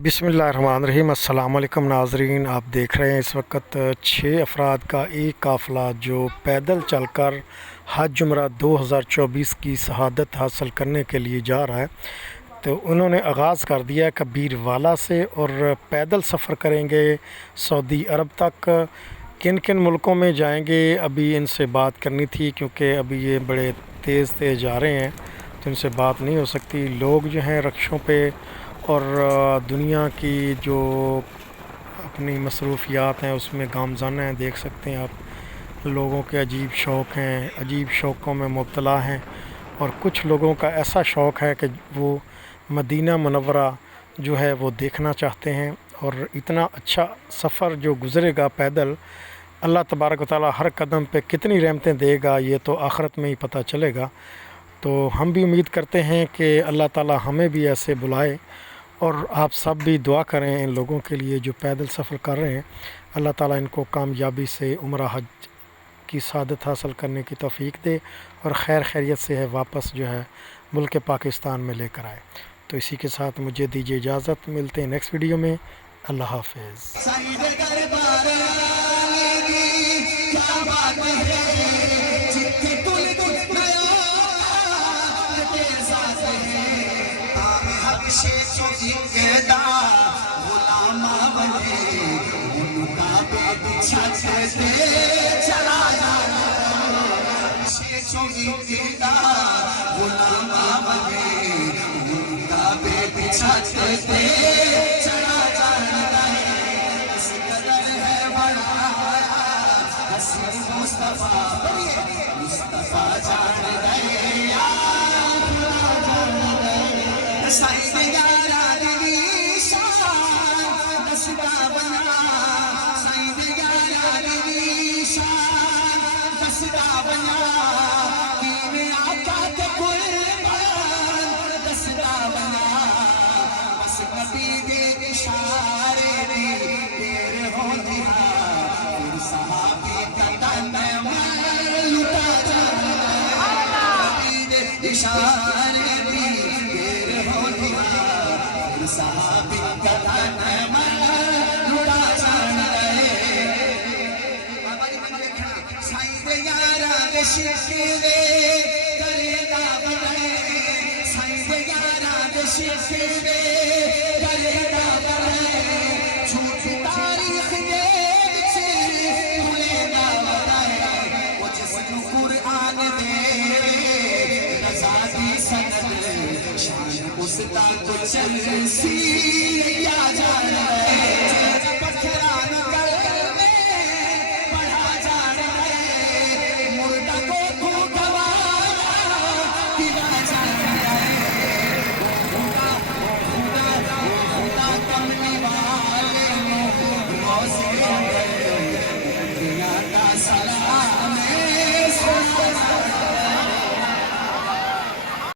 बिस्मिल्लाहिर्रहमानिर्रहीम। अस्सलाम वालेकुम नाज़रीन, आप देख रहे हैं इस वक्त 6 अफराद का एक काफ़िला जो पैदल चलकर हज उम्रा 2024 की शहादत हासिल करने के लिए जा रहा है। तो उन्होंने आगाज़ कर दिया कबीरवाला से और पैदल सफ़र करेंगे सऊदी अरब तक। किन किन मुल्कों में जाएंगे अभी इनसे बात करनी थी, क्योंकि अभी ये बड़े तेज़ तेज़ जा रहे हैं तो इनसे बात नहीं हो सकती। लोग जो हैं रक्शों पे और दुनिया की जो अपनी मसरूफियात हैं उसमें गामज़न हैं। देख सकते हैं आप, लोगों के अजीब शौक़ हैं, अजीब शौक़ों में मुब्तला हैं। और कुछ लोगों का ऐसा शौक़ है कि वो मदीना मुनव्वरा जो है वो देखना चाहते हैं। और इतना अच्छा सफ़र जो गुज़रेगा पैदल, अल्लाह तबारक व तआला हर कदम पे कितनी रहमतें देगा ये तो आखिरत में ही पता चलेगा। तो हम भी उम्मीद करते हैं कि अल्लाह ताला हमें भी ऐसे बुलाए और आप सब भी दुआ करें इन लोगों के लिए जो पैदल सफ़र कर रहे हैं। अल्लाह ताला इनको कामयाबी से उम्रा हज की सआदत हासिल करने की तौफ़ीक दे और खैर खैरियत से है वापस जो है मुल्क पाकिस्तान में लेकर आए। तो इसी के साथ मुझे दीजिए इजाज़त, मिलते हैं नेक्स्ट वीडियो में। अल्लाह हाफ़िज़। Usita to chelsea